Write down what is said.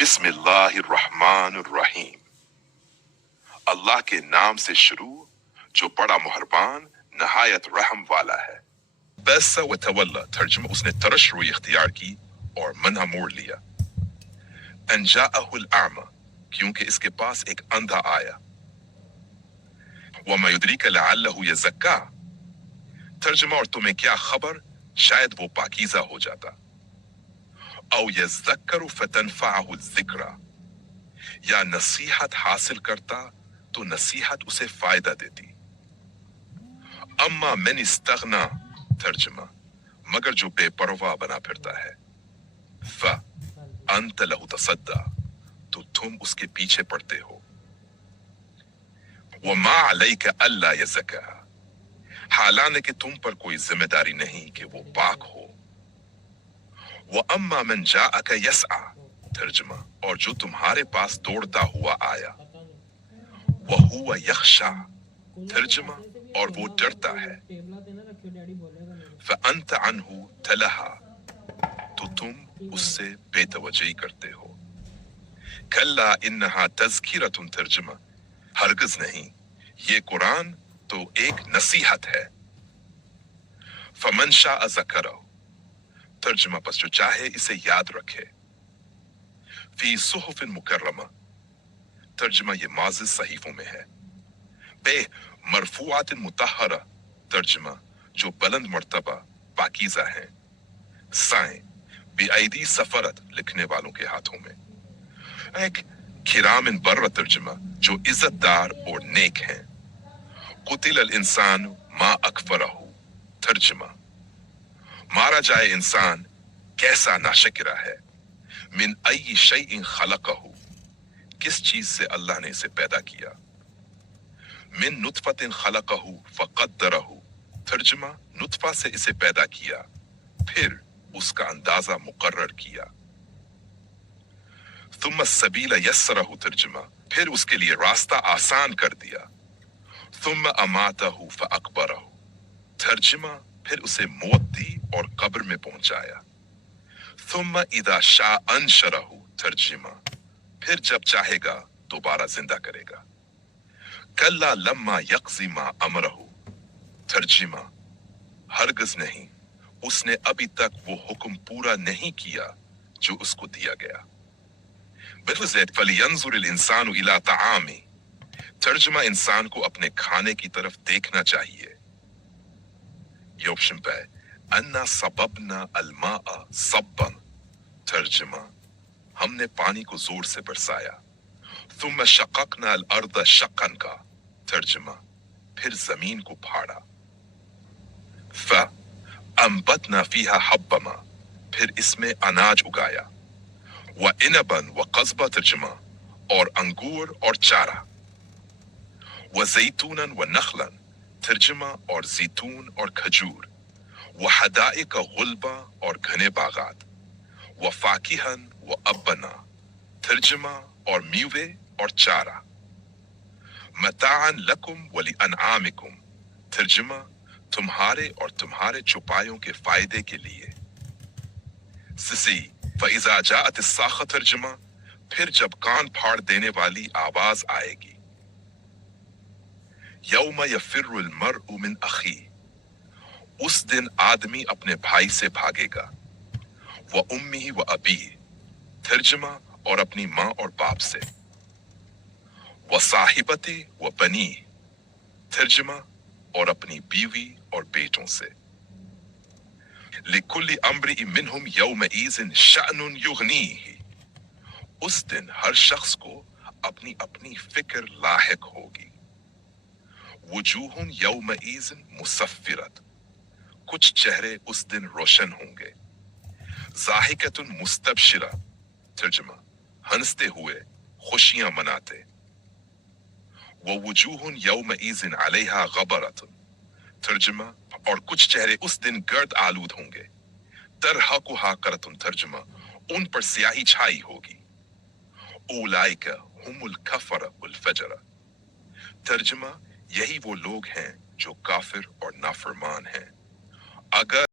بسم اللہ الرحمن الرحیم، اللہ کے نام سے شروع جو بڑا مہربان نہایت رحم والا ہے۔ بس و تولا ترجمہ، اس نے ترش روی اختیار کی اور منہ موڑ لیا۔ ان جاءہ الاعمى، کیونکہ اس کے پاس ایک اندھا آیا۔ وما یدریک لعلہ یزکا، ترجمہ اور تمہیں کیا خبر شاید وہ پاکیزہ ہو جاتا۔ او یذکر فتنفعہ الذکریٰ، یا نصیحت حاصل کرتا تو نصیحت اسے فائدہ دیتی۔ اما من استغنا، ترجمہ مگر جو بے پرواہ بنا پھرتا ہے۔ فانت لہ تصدی، تو تم اس کے پیچھے پڑتے ہو۔ وما علیک الا یزکا، حالانکہ کہ تم پر کوئی ذمہ داری نہیں کہ وہ پاک ہو۔ واما من جاءک یسعی، ترجمہ اور جو تمہارے پاس دوڑتا ہوا آیا۔ وہو یخشی، ترجمہ اور وہ ڈرتا ہے۔ فأنت عنہ تلہا، تو تم اس سے بے توجہی کرتے ہو۔ کلا انہا تذکرۃ، ترجمہ ہرگز نہیں، یہ قرآن تو ایک نصیحت ہے۔ فمن شاء ذکرہ، ترجمہ پس جو چاہے اسے یاد رکھے۔ فی صحف مکرمہ، ترجمہ یہ معزز صحیفوں میں ہے۔ بے مرفوعات مطہرہ، ترجمہ جو بلند مرتبہ پاکیزہ ہیں۔ سائیں بِأَيْدِي سفرت، لکھنے والوں کے ہاتھوں میں۔ ایک کرام برہ، ترجمہ جو عزت دار اور نیک ہیں۔ قتل الانسان ما اکفرہ، ترجمہ مارا جائے انسان کیسا ناشکرہ ہے۔ من ای شیء خلقہ، کس چیز سے اللہ نے اسے پیدا کیا۔ من نطفۃ خلقہ فقدرہ، ترجمہ نطفہ سے اسے پیدا کیا پھر اس کا اندازہ مقرر کیا۔ ثم السبیل یسرہ، ترجمہ پھر اس کے لیے راستہ آسان کر دیا۔ ثم اماتہ فاقبرہ، ترجمہ پھر اسے موت دی اور قبر میں پہنچایا۔ ثم اذا شاء انشرہ، ترجمہ پھر جب چاہے گا دوبارہ زندہ کرے گا۔ کلا لما یقضی ما امرہ، ترجمہ ہرگز نہیں، اس نے ابھی تک وہ حکم پورا نہیں کیا جو اس کو دیا گیا۔ بلفظ فَلْيَنْظُرِ الْإِنسَانُ إِلَىٰ طَعَامِهِ، ترجمہ انسان کو اپنے کھانے کی طرف دیکھنا چاہیے۔ یہ آپشن پہ اَنَّا صَبَبْنَا الْمَاءَ صَبًّا، ترجمہ ہم نے پانی کو زور سے برسایا۔ ثُمَّ شَقَقْنَا الْأَرْضَ شَقًّا، ترجمہ پھر زمین کو پھاڑا۔ فَأَنبَتْنَا فِيهَا حَبًّا، پھر اس میں اناج اگایا۔ وَعِنَبًا وَقَضْبًا، ترجمہ اور انگور اور چارہ۔ وَزَيْتُونًا وَنَخْلًا، ترجمہ اور زیتون اور کھجور۔ وَحَدَائِقَ غُلْبًا، اور گھنے باغات۔ وَفَاكِهًا وَأَبًّا، ترجمہ اور میوے اور چارہ۔ مَتَاعًا لَكُمْ وَلِأَنْعَامِكُمْ، ترجمہ تمہارے اور تمہارے چوپایوں کے فائدے کے لیے۔ سسی فَإِذَا جَاءَتِ الصَّاخَّةُ، ترجمہ پھر جب کان پھاڑ دینے والی آواز آئے گی۔ یوم یفر المرء من اخیہ، اس دن آدمی اپنے بھائی سے بھاگے گا۔ وَأُمِّهِ وَأَبِيهِ، ترجمہ اور اپنی ماں اور باپ سے۔ وَصَاحِبَتِهِ وَبَنِيهِ، ترجمہ اور اپنی بیوی اور بیٹوں سے۔ لِكُلِّ امْرِئٍ مِّنْهُمْ يَوْمَئِذٍ شَأْنٌ يُغْنِيهِ، اس دن ہر شخص کو اپنی اپنی فکر لاحق ہوگی۔ وجوہ یومئذ مسفرۃ، کچھ چہرے اس دن روشن ہوں گے۔ ضاحکۃ مستبشرہ، ترجمہ ہنستے ہوئے خوشیاں مناتے۔ ووجوہ یومئذ علیہا غبرۃ، ترجمہ اور کچھ چہرے اس دن گرد آلود ہوں گے۔ ترہقھا قترۃ، ترجمہ ان پر سیاہی چھائی ہوگی۔ اولئک ھم الکفرۃ الفجرۃ، ترجمہ یہی وہ لوگ ہیں جو کافر اور نافرمان ہیں۔ اگر